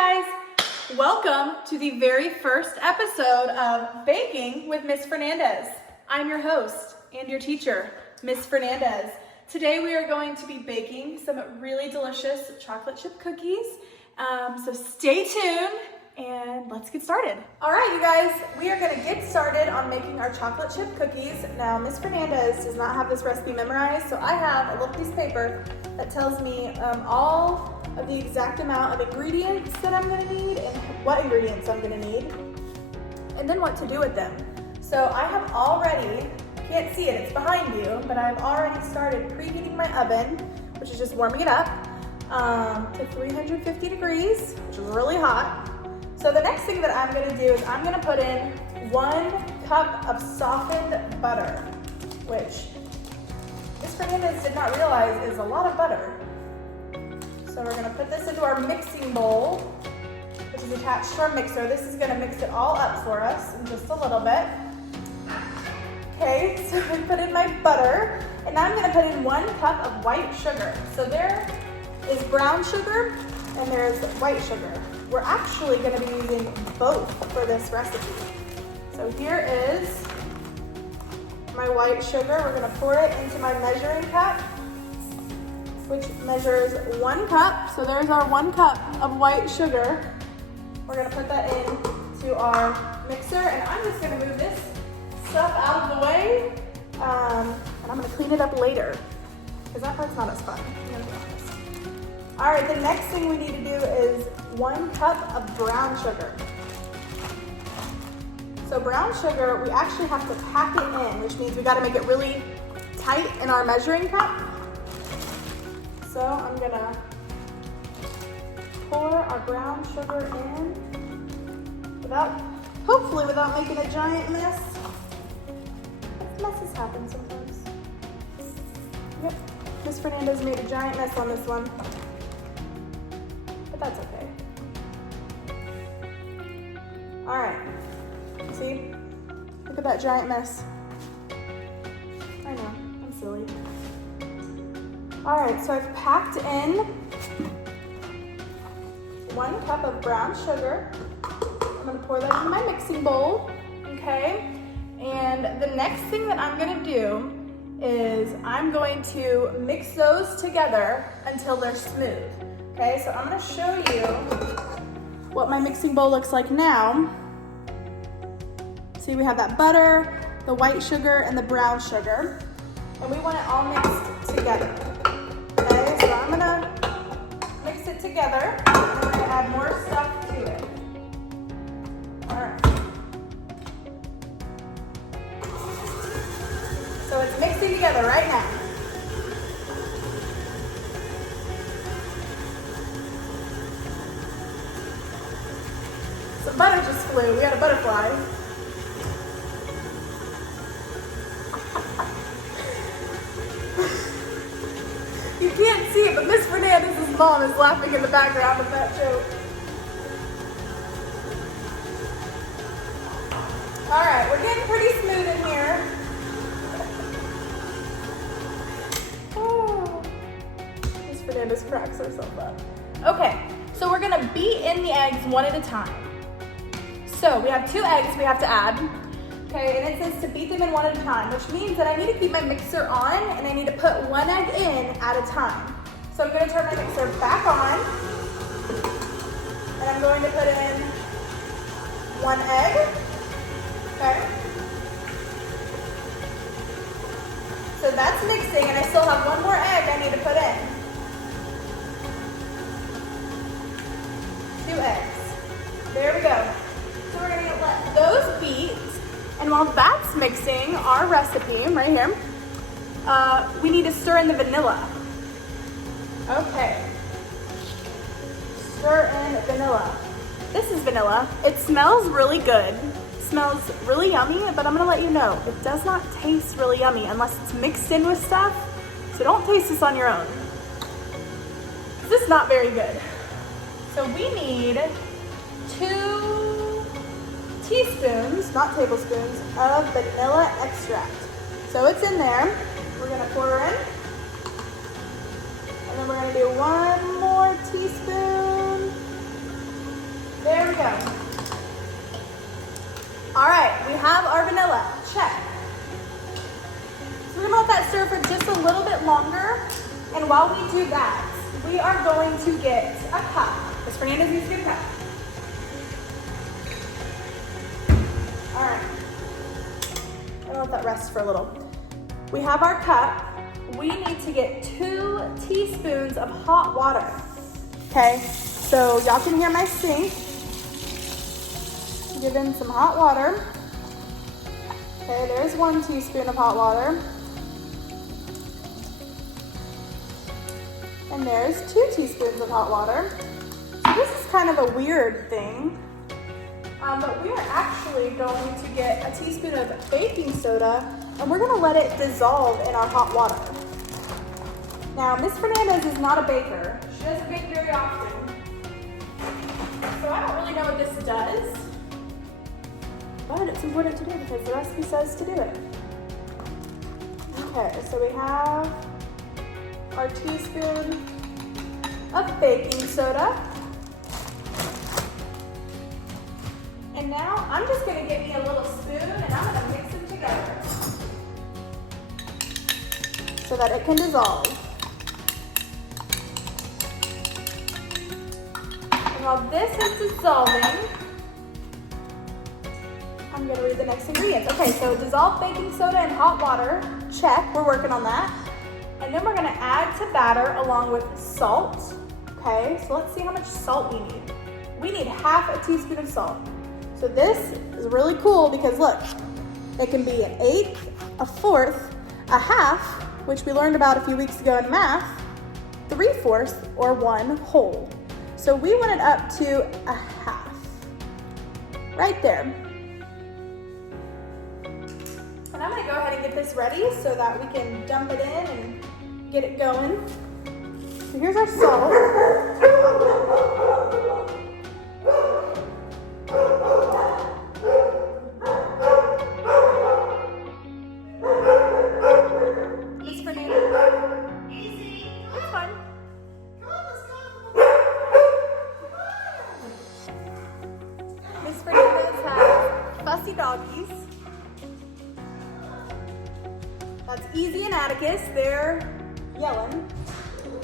Hi guys! Welcome to the very first episode of Baking with Miss Fernandez. I'm your host and your teacher, Miss Fernandez. Today we are going to be baking some really delicious chocolate chip cookies. So stay tuned and let's get started. All right, you guys, we are gonna get started on making our chocolate chip cookies. Now, Miss Fernandez does not have this recipe memorized, so I have a little piece of paper that tells me all of the exact amount of ingredients that I'm gonna need and what ingredients I'm gonna need, and then what to do with them. So I have already, can't see it, it's behind you, but I've already started preheating my oven, which is just warming it up to 350 degrees, which is really hot. So the next thing that I'm gonna do is I'm gonna put in 1 cup of softened butter, which Miss Fernandez did not realize is a lot of butter. So we're gonna put this into our mixing bowl, which is attached to our mixer. This is gonna mix it all up for us in just a little bit. Okay, so I put in my butter, and now I'm gonna put in 1 cup of white sugar. So there is brown sugar, and there's white sugar. We're actually gonna be using both for this recipe. So here is my white sugar. We're gonna pour it into my measuring cup, which measures 1 cup. So there's our 1 cup of white sugar. We're gonna put that into our mixer, and I'm just gonna move this stuff out of the way, and I'm gonna clean it up later, because that part's not as fun. All right, the next thing we need to do is 1 cup of brown sugar. So brown sugar, we actually have to pack it in, which means we gotta make it really tight in our measuring cup. So I'm gonna pour our brown sugar in hopefully without making a giant mess. Messes happen sometimes. Yep, Miss Fernandez made a giant mess on this one, but that's okay. All right, see? Look at that giant mess. I know, I'm silly. All right, so I've packed in 1 cup of brown sugar. I'm gonna pour that into my mixing bowl, okay? And the next thing that I'm gonna do is I'm going to mix those together until they're smooth, okay? So I'm gonna show you what my mixing bowl looks like now. See, we have that butter, the white sugar, and the brown sugar, and we want it all mixed together. Okay, so I'm gonna mix it together, and we're gonna add more stuff to it. All right. So it's mixing together right now. Some butter just flew. We got a butterfly. You can't see it, but Miss Fernandez's mom is laughing in the background of that joke. All right, we're getting pretty smooth in here. Oh, Miss Fernandez cracks herself up. Okay, so we're gonna beat in the eggs one at a time. So we have 2 eggs we have to add. Okay, and it says to beat them in one at a time, which means that I need to keep my mixer on and I need to put 1 egg in at a time. So I'm gonna turn my mixer back on, and I'm going to put in 1 egg, okay? So that's mixing, and I still have 1 more egg I need to put in. 2 eggs, there we go. So we're gonna let those beat. And while that's mixing our recipe right here, we need to stir in the vanilla. Okay. Stir in vanilla. This is vanilla. It smells really good. It smells really yummy, but I'm gonna let you know, it does not taste really yummy unless it's mixed in with stuff. So don't taste this on your own. This is not very good. So we need 2 teaspoons, not tablespoons, of vanilla extract. So it's in there. We're gonna pour in. And then we're gonna do 1 more teaspoon have our vanilla, check. So we're gonna let that stir for just a little bit longer. And while we do that, we are going to get a cup. Ms. Fernandez needs to get a cup. All right, I'm gonna let that rest for a little. We have our cup. We need to get 2 teaspoons of hot water, okay? So y'all can hear my sink. Give in some hot water. Okay, there's 1 teaspoon of hot water. And there's 2 teaspoons of hot water. So this is kind of a weird thing. But we are actually going to get a teaspoon of baking soda and we're gonna let it dissolve in our hot water. Now, Ms. Fernandez is not a baker. She doesn't bake very often. So I don't really know what this does, but it's important to do because the recipe says to do it. Okay, so we have our teaspoon of baking soda. And now I'm just gonna get me a little spoon and I'm gonna mix them together so that it can dissolve. And while this is dissolving, I'm gonna read the next ingredients. Okay, so dissolved baking soda and hot water, check, we're working on that. And then we're gonna add to batter along with salt. Okay, so let's see how much salt we need. We need half a teaspoon of salt. So this is really cool because look, it can be 1/8, 1/4, 1/2, which we learned about a few weeks ago in math, 3/4, or 1 whole. So we want it up to 1/2, right there. And I'm gonna go ahead and get this ready so that we can dump it in and get it going. So here's our salt. Miss Fernandez. Easy. That's fine. Miss Fernandez has fussy doggies. That's Easy and Atticus. They're yelling.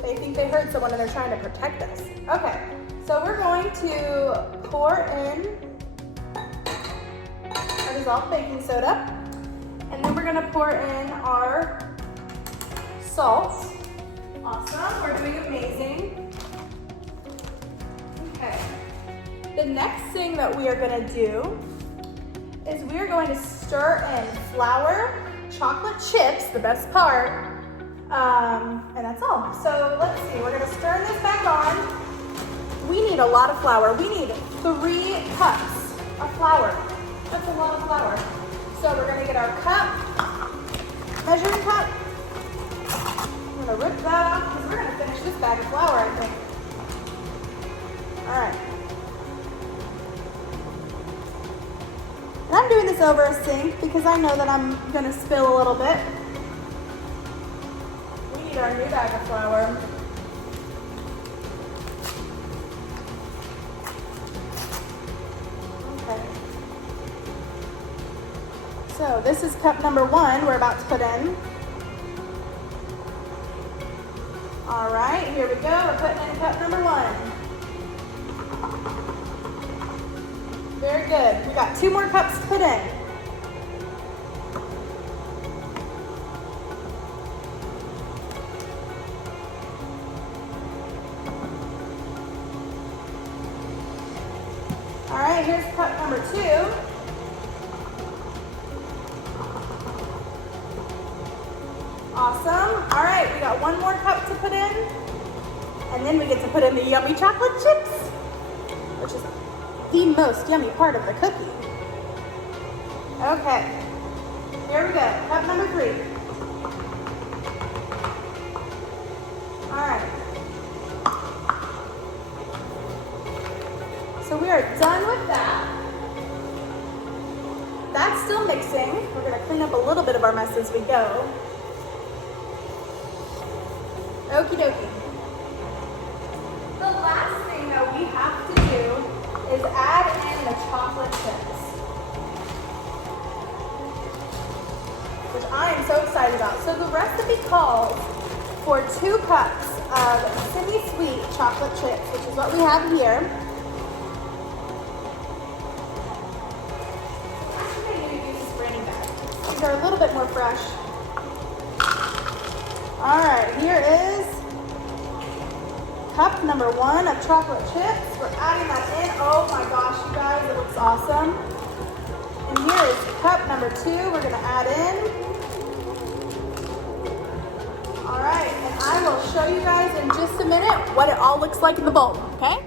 They think they hurt someone and they're trying to protect us. Okay, so we're going to pour in our dissolved baking soda. And then we're gonna pour in our salt. Awesome, we're doing amazing. Okay, the next thing that we are gonna do is we are going to stir in flour, chocolate chips, the best part, and that's all. So let's see, we're gonna stir this back on. We need a lot of flour. We need 3 cups of flour. That's a lot of flour. So we're gonna get our cup, measuring cup. I'm gonna rip that off because we're gonna finish this bag of flour, I think. All right. And I'm doing this over a sink because I know that I'm gonna spill a little bit. We need our new bag of flour. Okay. So this is cup number 1 we're about to put in. All right, here we go. We're putting in cup number 1. Very good. We got 2 more cups to put in. All right, here's cup number 2. Awesome. All right, we got 1 more cup to put in. And then we get to put in the yummy chocolate chips, which is the most yummy part of the cookie. Okay, here we go, cup number 3. All right. So we are done with that. That's still mixing. We're gonna clean up a little bit of our mess as we go. Okie dokie. The last thing that we have to do is add in the chocolate chips. So the recipe calls for 2 cups of semi-sweet chocolate chips, which is what we have here. Actually, I'm going to use this branding bag. These are a little bit more fresh. All right, here is cup number 1 of chocolate chips. We're adding that in. Oh my gosh, you guys, it looks awesome. And here is cup number 2 we're gonna add in. All right, and I will show you guys in just a minute what it all looks like in the bowl, okay?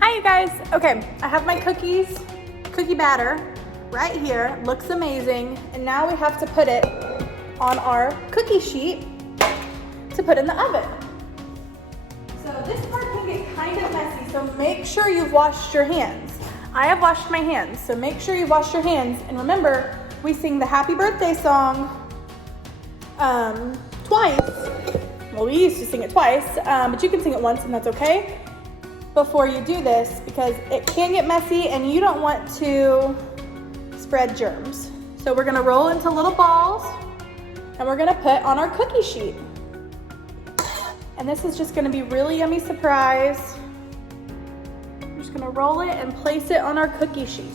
Hi, you guys. Okay, I have my cookie batter right here. Looks amazing. And now we have to put it on our cookie sheet to put in the oven. So this part can get kind of messy, so make sure you've washed your hands. I have washed my hands, so make sure you've washed your hands. And remember, we sing the happy birthday song twice. Well, we used to sing it twice, but you can sing it once and that's okay before you do this, because it can get messy and you don't want to spread germs. So we're gonna roll into little balls and we're gonna put on our cookie sheet. And this is just gonna be really yummy surprise. We're just gonna roll it and place it on our cookie sheet.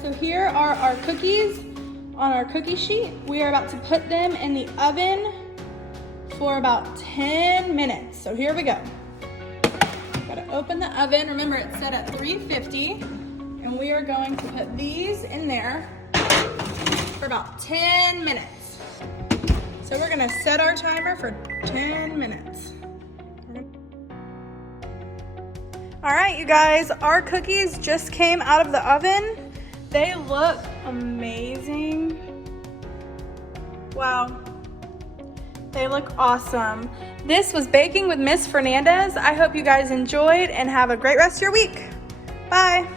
So here are our cookies on our cookie sheet. We are about to put them in the oven for about 10 minutes. So here we go. Gotta open the oven. Remember, it's set at 350, and we are going to put these in there for about 10 minutes. So we're gonna set our timer for 10 minutes. All right, you guys, our cookies just came out of the oven. They look amazing. Wow, they look awesome. This was Baking with Miss Fernandez. I hope you guys enjoyed and have a great rest of your week. Bye.